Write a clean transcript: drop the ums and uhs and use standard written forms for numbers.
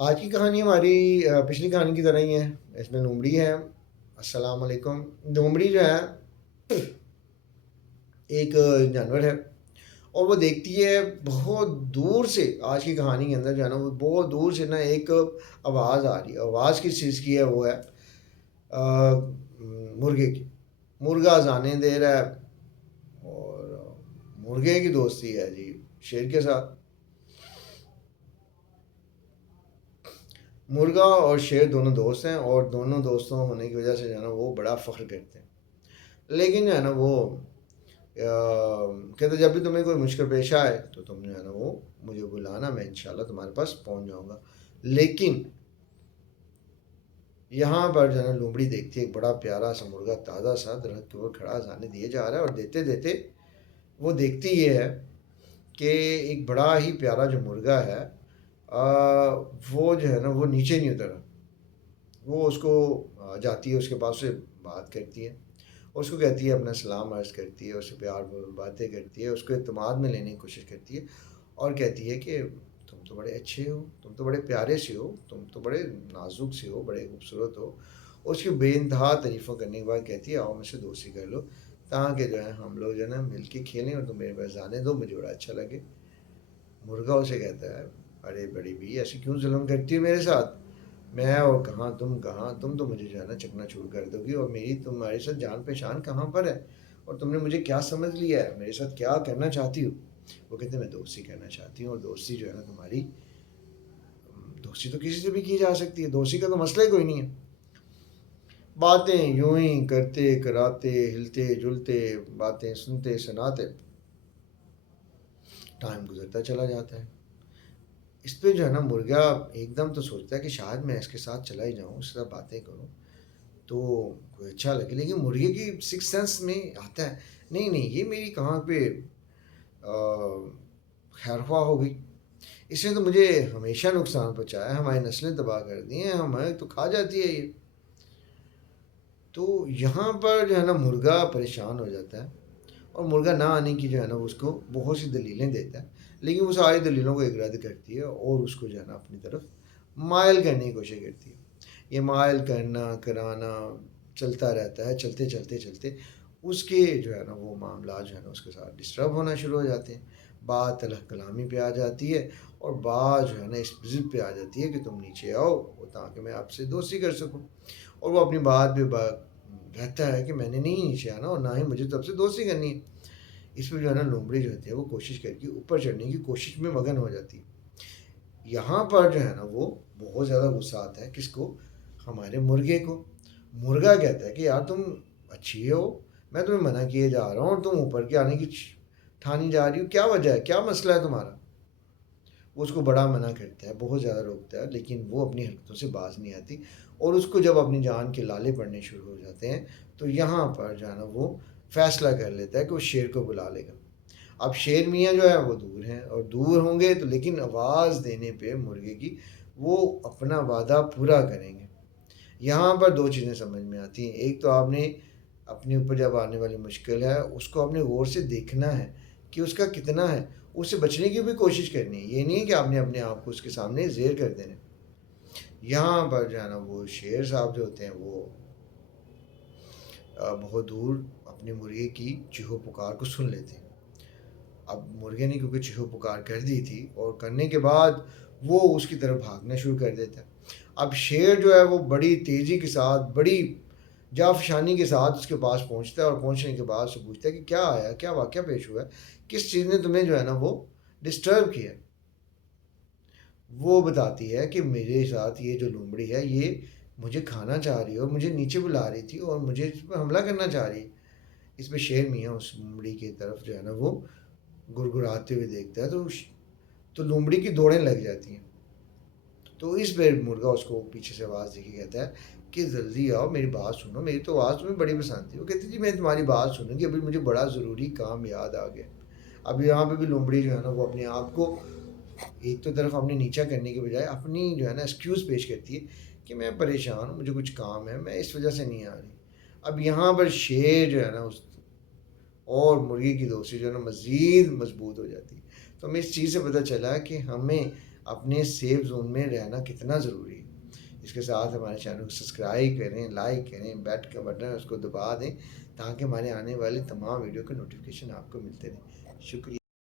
آج کی کہانی ہماری پچھلی کہانی کی طرح ہی ہے۔ اس میں لومڑی ہے۔ السلام علیکم۔ لومڑی جو ہے ایک جانور ہے، اور وہ دیکھتی ہے بہت دور سے۔ آج کی کہانی کے اندر جو ہے نا، وہ بہت دور سے نا ایک آواز آ رہی ہے۔ آواز کس چیز کی ہے؟ وہ ہے آ، مرغے کی۔ مرغا اذانیں دے رہا ہے، اور مرغے کی دوستی ہے جی شیر کے ساتھ۔ مرغا اور شیر دونوں دوست ہیں، اور دونوں دوستوں ہونے کی وجہ سے جو ہے نا وہ بڑا فخر کرتے ہیں۔ لیکن جو ہے نا وہ کہتے جب بھی تمہیں کوئی مشکل پیش آئے تو تم جو ہے نا وہ مجھے بلانا، میں انشاءاللہ تمہارے پاس پہنچ جاؤں گا۔ لیکن یہاں پر جو ہے نا لومڑی دیکھتی ہے ایک بڑا پیارا سا مرغا تازہ سا درخت کے اوپر کھڑا اذانے دیے جا رہا ہے، اور دیتے دیتے وہ دیکھتی یہ ہے کہ ایک بڑا ہی پیارا جو مرغا ہے وہ جو ہے نا وہ نیچے نہیں اترا۔ وہ اس کو جاتی ہے، اس کے پاس سے بات کرتی ہے، اور اس کو کہتی ہے، اپنا سلام عرض کرتی ہے، اس سے پیار باتیں کرتی ہے، اس کو اعتماد میں لینے کی کوشش کرتی ہے، اور کہتی ہے کہ تم تو بڑے اچھے ہو، تم تو بڑے پیارے سے ہو، تم تو بڑے نازک سے ہو، بڑے خوبصورت ہو۔ اس کی بے انتہا تعریفوں کرنے کے بعد کہتی ہے، آؤ مجھ سے دوستی کر لو، تاکہ جو ہے ہم لوگ جو ہے نا مل کے کھیلیں، اور تم میرے پاس جانے دو، مجھے بڑا اچھا لگے۔ مرغا اسے کہتا ہے، ارے بڑی بھی ایسے کیوں ظلم کرتی ہے میرے ساتھ؟ میں اور کہاں تم کہاں، تم تو مجھے جو ہے نا چکنا چور کر دو گی، اور میری تمہارے ساتھ جان پہچان کہاں پر ہے؟ اور تم نے مجھے کیا سمجھ لیا ہے؟ میرے ساتھ کیا کرنا چاہتی ہو؟ وہ کہتے ہیں، میں دوستی کرنا چاہتی ہوں، اور دوستی جو ہے نا تمہاری، دوستی تو کسی سے بھی کی جا سکتی ہے، دوستی کا تو مسئلہ ہی کوئی نہیں ہے۔ باتیں یوں ہی کرتے کراتے، ہلتے جلتے، باتیں سنتے سناتے ٹائم گزرتا چلا جاتا ہے۔ اس پہ جو ہے نا مرغا ایک دم تو سوچتا ہے کہ شاید میں اس کے ساتھ چلا ہی جاؤں، اس کے ساتھ باتیں کروں تو کوئی اچھا لگے، لیکن مرغے کی سکس سینس میں آتا ہے، نہیں نہیں، یہ میری کہاں پہ خیر خواہ ہو گئی، اس نے تو مجھے ہمیشہ نقصان پہنچایا ہے، ہماری نسلیں تباہ کر دی ہیں، ہمیں تو کھا جاتی ہے یہ۔ تو یہاں پر جو ہے نا مرغا پریشان ہو جاتا ہے، اور مرغا نہ آنے کی جو ہے نا اس کو بہت سی دلیلیں دیتا ہے، لیکن وہ ساری دلیلوں کو ایک رد کرتی ہے، اور اس کو جو ہے نا اپنی طرف مائل کرنے کی کوشش کرتی ہے۔ یہ مائل کرنا کرانا چلتا رہتا ہے، چلتے چلتے چلتے اس کے جو ہے نا وہ معاملات جو ہے نا اس کے ساتھ ڈسٹرب ہونا شروع ہو جاتے ہیں۔ بات تلخ کلامی پہ آ جاتی ہے، اور بات جو ہے نا اس ضد پہ آ جاتی ہے کہ تم نیچے آؤ تاکہ میں آپ سے دوستی کر سکوں، اور وہ اپنی بات پہ کہتا ہے کہ میں نے نہیں نیچے آنا، اور نہ ہی مجھے تب سے دوستی کرنی ہے۔ اس میں جو ہے نا لومڑی جو ہوتی ہے وہ کوشش کر کے اوپر چڑھنے کی کوشش میں مگن ہو جاتی ہے۔ یہاں پر جو ہے نا وہ بہت زیادہ غصہ آتا ہے، کس کو؟ ہمارے مرغے کو۔ مرغا کہتا ہے کہ یار تم اچھی ہو، میں تمہیں منع کیے جا رہا ہوں، اور تم اوپر کے آنے کی ٹھانی جا رہی ہو، کیا وجہ ہے، کیا مسئلہ ہے تمہارا؟ وہ اس کو بڑا منع کرتا ہے، بہت زیادہ روکتا ہے، لیکن وہ اپنی حرکتوں سے باز نہیں آتی، اور اس کو جب اپنی جان کے لالے پڑنے شروع ہو جاتے ہیں تو یہاں پر جو ہے نا وہ فیصلہ کر لیتا ہے کہ وہ شیر کو بلا لے گا۔ اب شیر میاں جو ہے وہ دور ہیں، اور دور ہوں گے تو لیکن آواز دینے پہ مرغے کی وہ اپنا وعدہ پورا کریں گے۔ یہاں پر دو چیزیں سمجھ میں آتی ہیں، ایک تو آپ نے اپنے اوپر جب آنے والی مشکل ہے اس کو آپ نے غور سے دیکھنا ہے کہ اس کا کتنا ہے، اس سے بچنے کی بھی کوشش کرنی ہے، یہ نہیں ہے کہ آپ نے اپنے آپ کو اس کے سامنے زیر کر دینا۔ یہاں پر جو ہے نا وہ شیر صاحب جو ہوتے ہیں وہ بہت دور اپنے مرغے کی چیخو پکار کو سن لیتے ہیں۔ اب مرغے نے کیونکہ چیخو پکار کر دی تھی، اور کرنے کے بعد وہ اس کی طرف بھاگنا شروع کر دیتا ہے۔ اب شیر جو ہے وہ بڑی تیزی کے ساتھ، بڑی جافشانی کے ساتھ اس کے پاس پہنچتا ہے، اور پہنچنے کے بعد سے پوچھتا ہے کہ کیا آیا، کیا واقعہ پیش ہوا ہے، کس چیز نے تمہیں جو ہے نا وہ ڈسٹرب کیا۔ وہ بتاتی ہے کہ میرے ساتھ یہ جو لومڑی ہے یہ مجھے کھانا چاہ رہی ہے، اور مجھے نیچے بلا رہی تھی، اور مجھے اس پہ حملہ کرنا چاہ رہی ہے۔ اس پہ شیر میاں اس لومڑی کی طرف جو ہے نا وہ گڑگڑاتے ہوئے دیکھتا ہے، تو لومڑی کی دوڑیں لگ جاتی ہیں۔ تو اس پہ مرغا اس کو پیچھے سے آواز دے کے کہتا ہے کہ جلدی آؤ، میری بات سنو، میری تو آواز تمہیں بڑی پسند تھی۔ وہ کہتی جی میں تمہاری بات سنوں گی، ابھی مجھے بڑا ضروری کام یاد آ گیا۔ اب یہاں پہ بھی لومڑی جو ہے نا وہ اپنے آپ کو ایک تو طرف اپنے نیچا کرنے کے بجائے اپنی جو ہے نا ایکسکیوز پیش کرتی ہے کہ میں پریشان ہوں، مجھے کچھ کام ہے، میں اس وجہ سے نہیں آ رہی۔ اب یہاں پر شیر جو ہے نا اس اور مرغی کی دوستی جو ہے نا مزید مضبوط ہو جاتی ہے۔ تو ہمیں اس چیز سے پتہ چلا کہ ہمیں اپنے سیف زون میں رہنا کتنا ضروری ہے۔ اس کے ساتھ ہمارے چینل کو سبسکرائب کریں، لائک کریں، بیل کا بٹن اس کو دبا دیں تاکہ ہمارے آنے والی تمام ویڈیو کے نوٹیفیکیشن آپ کو ملتے رہیں۔ شکریہ۔